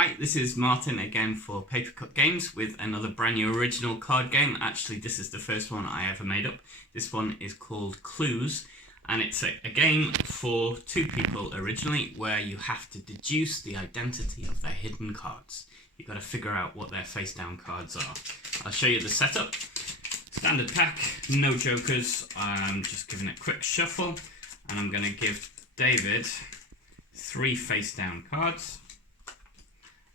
Hi, this is Martin again for Papercut Games with another brand new original card game. Actually, this is the first one I ever made up. This one is called Clues, and it's a game for two people originally where you have to deduce the identity of their hidden cards. You've got to figure out what their face down cards are. I'll show you the setup. Standard pack, no jokers. I'm just giving it a quick shuffle, and I'm going to give David 3 face down cards.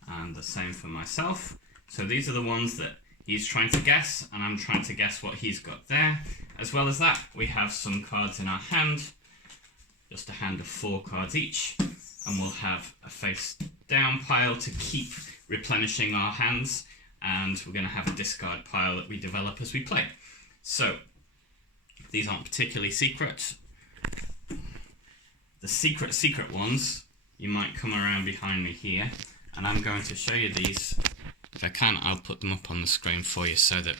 And the same for myself. So these are the ones that he's trying to guess, and I'm trying to guess what he's got there. As well as that, we have some cards in our hand, just a hand of 4 cards each, and we'll have a face down pile to keep replenishing our hands, and we're going to have a discard pile that we develop as we play. So these aren't particularly secret. The secret ones, you might come around behind me here. And I'm going to show you these. If I can, I'll put them up on the screen for you so that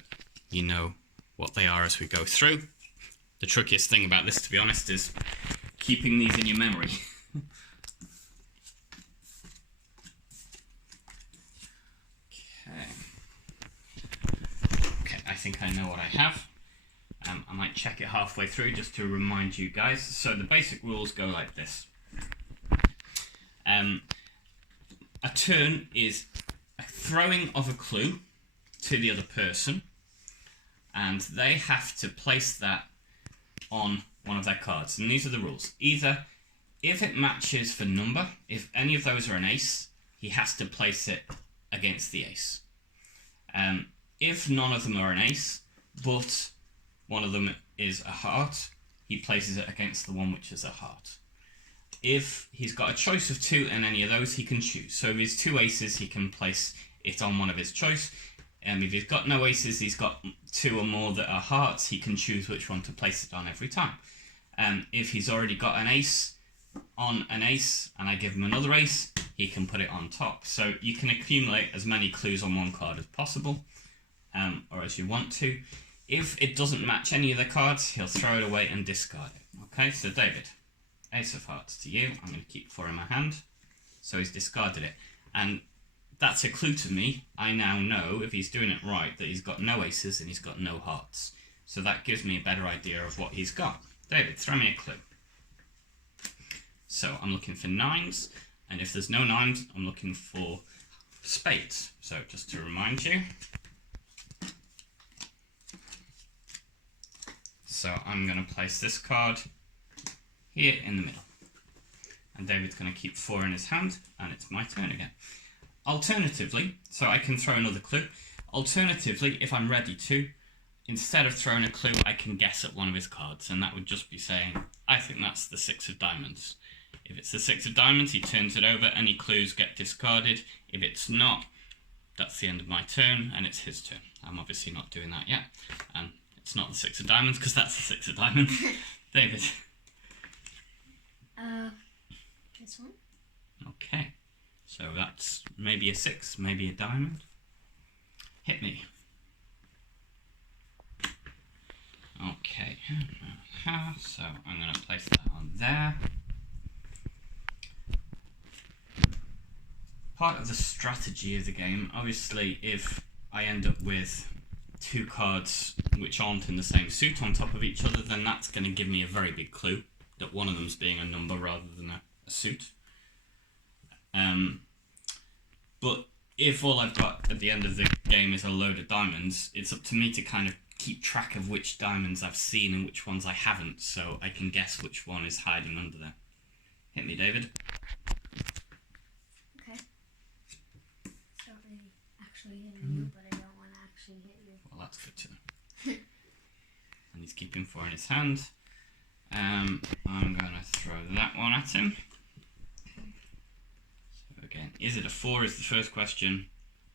you know what they are as we go through. The trickiest thing about this, to be honest, is keeping these in your memory. Okay, I think I know what I have. I might check it halfway through just to remind you guys. So the basic rules go like this. A turn is a throwing of a clue to the other person, and they have to place that on one of their cards. And these are the rules. Either, if it matches for number, if any of those are an ace, he has to place it against the ace. If none of them are an ace, but one of them is a heart, he places it against the one which is a heart. If he's got a choice of 2 and any of those, he can choose. So if he's 2 aces, he can place it on one of his choice. If he's got no aces, he's got 2 or more that are hearts, he can choose which one to place it on every time. If he's already got an ace on an ace, and I give him another ace, he can put it on top. So you can accumulate as many clues on one card as possible, or as you want to. If it doesn't match any of the cards, he'll throw it away and discard it. Okay, so David. Ace of hearts to you. I'm going to keep 4 in my hand. So he's discarded it. And that's a clue to me. I now know, if he's doing it right, that he's got no aces and he's got no hearts. So that gives me a better idea of what he's got. David, throw me a clue. So I'm looking for 9s. And if there's no 9s, I'm looking for spades. So just to remind you. So I'm going to place this card here in the middle. And David's going to keep 4 in his hand, and it's my turn again. Alternatively, so I can throw another clue. Alternatively, if I'm ready to, instead of throwing a clue, I can guess at one of his cards, and that would just be saying, I think that's the 6 of diamonds. If it's the 6 of diamonds, he turns it over, any clues get discarded. If it's not, that's the end of my turn, and it's his turn. I'm obviously not doing that yet, and it's not the 6 of diamonds, because that's the 6 of diamonds. David. This one. Okay, so that's maybe a 6, maybe a diamond. Hit me. Okay, so I'm going to place that on there. Part of the strategy of the game, obviously, if I end up with 2 cards which aren't in the same suit on top of each other, then that's going to give me a very big clue that one of them's being a number rather than a suit. But if all I've got at the end of the game is a load of diamonds, it's up to me to kind of keep track of which diamonds I've seen and which ones I haven't, so I can guess which one is hiding under there. Hit me, David. Okay. Don't really actually hit you, but I don't want to actually hit you. Well, that's good to know. And he's keeping 4 in his hand. I'm going to throw that one at him. So again, is it a 4 is the first question,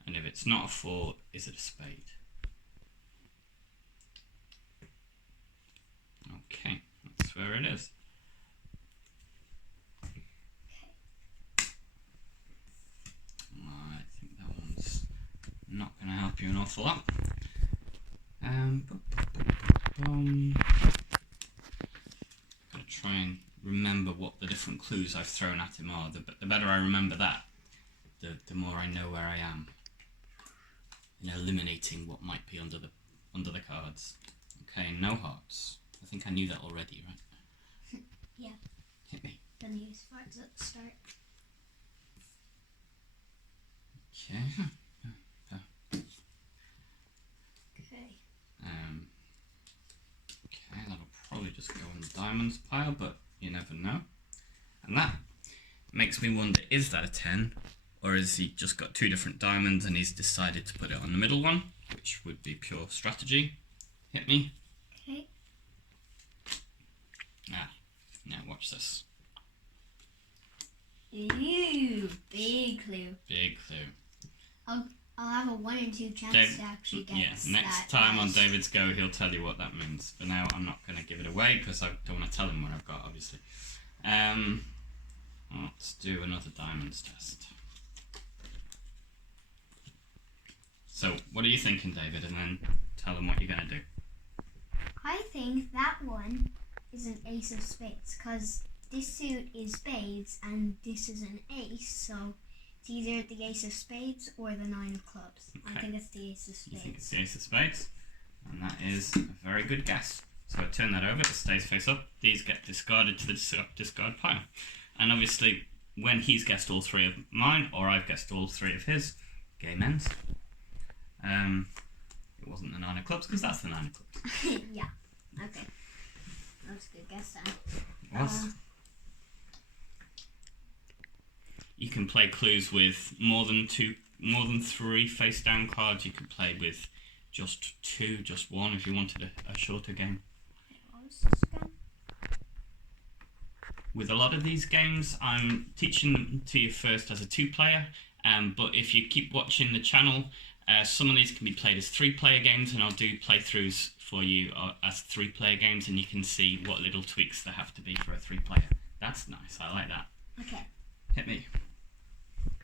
and if it's not a 4, is it a spade? Okay, that's where it is. I think that one's not going to help you an awful lot. Try and remember what the different clues I've thrown at him are. The better I remember that, the more I know where I am. Eliminating what might be under the cards. Okay, no hearts. I think I knew that already, right? Yeah. Hit me. Then you start at the start. Okay. Okay. Okay, that'll probably just go in the diamonds pile, but you never know. And that makes me wonder, is that a 10? Or has he just got 2 different diamonds and he's decided to put it on the middle one, which would be pure strategy. Hit me. Okay. Now watch this. Ooh, big clue. Big clue. I'll have a 1 in 2 chance to actually get next time on David's Go he'll tell you what that means. For now I'm not going to give it away because I don't want to tell him what I've got, obviously. Let's do another diamonds test. So, what are you thinking, David? And then tell them what you're going to do. I think that one is an ace of spades, because this suit is spades and this is an ace, so it's either the ace of spades or the 9 of clubs. Okay. I think it's the ace of spades. You think it's the ace of spades? And that is a very good guess. So I turn that over, it stays face up. These get discarded to the discard pile. And obviously, when he's guessed all 3 of mine, or I've guessed all 3 of his, game ends. It wasn't the 9 of clubs, because that's the 9 of clubs. Yeah, okay. That's a good guess then. It was. You can play clues with more than 3 face down cards. You could play with just 2, just 1 if you wanted a shorter game. What was this again? With a lot of these games, I'm teaching them to you first as a 2-player, but if you keep watching the channel, some of these can be played as 3-player games, and I'll do playthroughs for you as 3-player games, and you can see what little tweaks there have to be for a 3-player. That's nice, I like that. Okay. Hit me.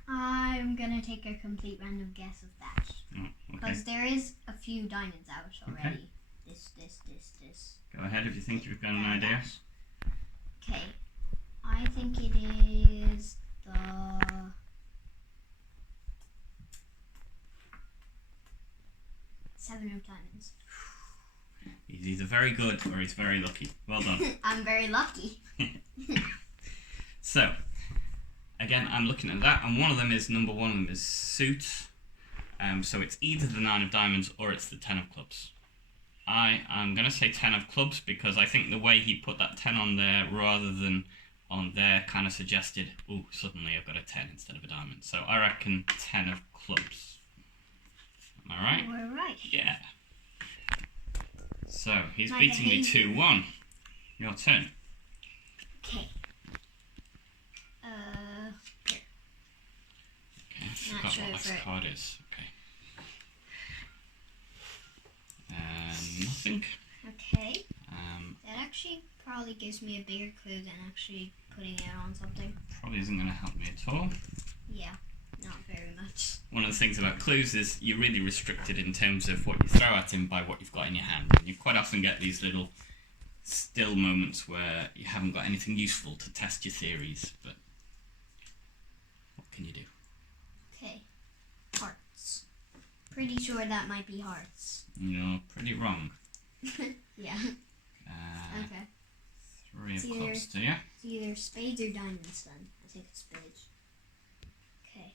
I'm gonna take a complete random guess of that. Oh, okay. Because there is a few diamonds out already. Okay. This. Go ahead if you think you've got an idea. Okay. I think it is the... Seven of diamonds. He's either very good or he's very lucky. Well done. I'm very lucky. So, again, I'm looking at that, and one of them is number 1 of them is suit. So it's either the 9 of diamonds or it's the 10 of clubs. I'm going to say 10 of clubs because I think the way he put that 10 on there rather than on there kind of suggested, oh, suddenly I've got a 10 instead of a diamond. So I reckon 10 of clubs. Am I right? We're right. Yeah. So, he's My beating me behaviour. 2-1. Your turn. Okay. Here. Okay, I Not forgot sure what if this it- card is. Okay. Nothing. Okay. That That actually probably gives me a bigger clue than actually putting it on something. probably isn't going to help me at all. Yeah, not very much. One of the things about clues is you're really restricted in terms of what you throw at him by what you've got in your hand. And you quite often get these little still moments where you haven't got anything useful to test your theories, but what can you do? Okay. Hearts. Pretty sure that might be hearts. You're pretty wrong. Yeah. Okay. 3 of It's either- clubs, do you? It's either spades or diamonds then. I think it's spades. Okay.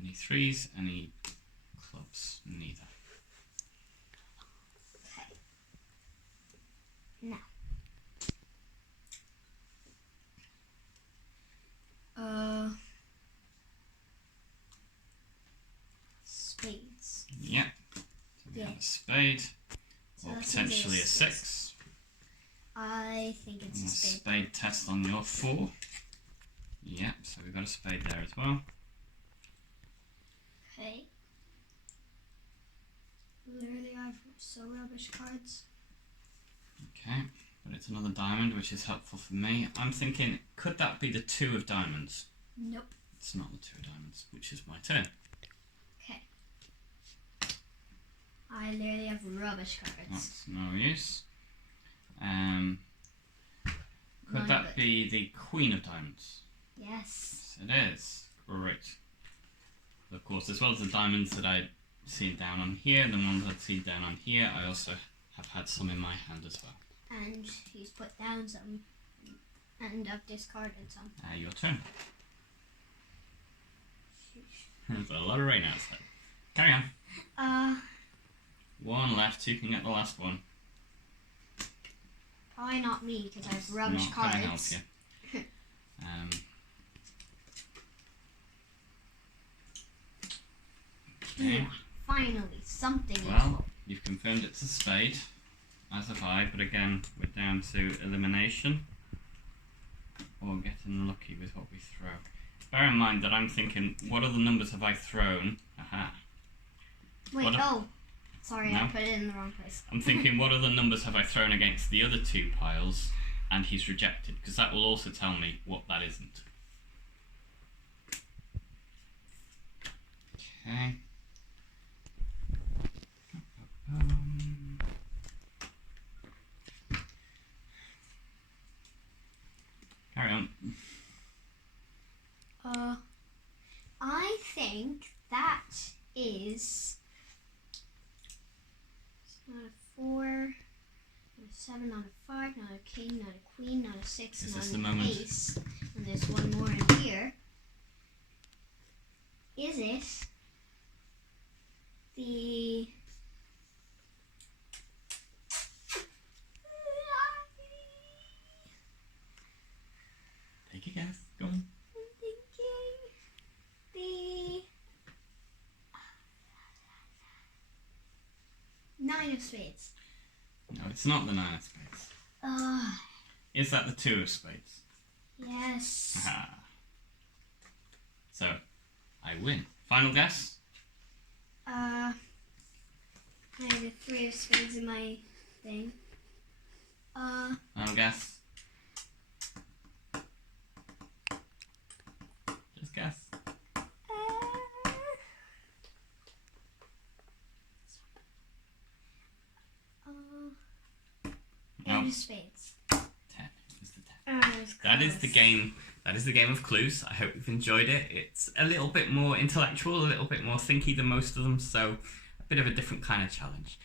Any 3s, any clubs? Neither. Okay. Now. Spades. Yep. So we have a spade, or that's potentially either a 6. I think it's And a a spade. spade test on your 4. Yep, so we've got a spade there as well. Okay. Literally, I have so rubbish cards. Okay, but it's another diamond, which is helpful for me. I'm thinking, could that be the 2 of diamonds? Nope. It's not the 2 of diamonds, which is my turn. Okay. I literally have rubbish cards. That's no use. it be the Queen of Diamonds? Yes. Yes, it is. Great. Of course, as well as the diamonds that I see down on here, the ones I see down on here, I also have had some in my hand as well. And he's put down some, and I've discarded some. Your turn. There's a lot of rain outside. Carry on. One left, you can get the last one. Probably not me, because I have rubbish Not cards. gonna help you. Okay. Yeah, finally, something Well, useful. you've confirmed it's a spade, as have I, but again, we're down to elimination or getting lucky with what we throw. Bear in mind that I'm thinking, what other numbers have I thrown? Aha. Wait, sorry, No? I put it in the wrong place. I'm thinking, what other numbers have I thrown against the other two piles and he's rejected? Because that will also tell me what that isn't. Okay. Carry on. I think that is not a 4, not a 7, not a 5, not a king, not a queen, not a 6, Is not this an the moment? ace, and there's one more in here. Is it the Take a guess. Go on. I'm thinking the 9 of spades. No, it's not the 9 of spades. Is that the 2 of spades? Yes. Aha. So, I win. Final guess? I have the 3 of spades in my thing. Final guess? Just guess. Eight of spades. 10. It's the 10. That is the game. That is the game of clues. I hope you've enjoyed it. It's a little bit more intellectual, a little bit more thinky than most of them, so a bit of a different kind of challenge.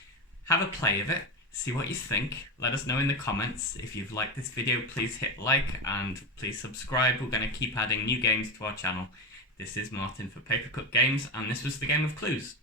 Have a play of it. See what you think. Let us know in the comments. If you've liked this video, please hit like and please subscribe. We're going to keep adding new games to our channel. This is Martin for Papercut Games, and this was the Game of Clues.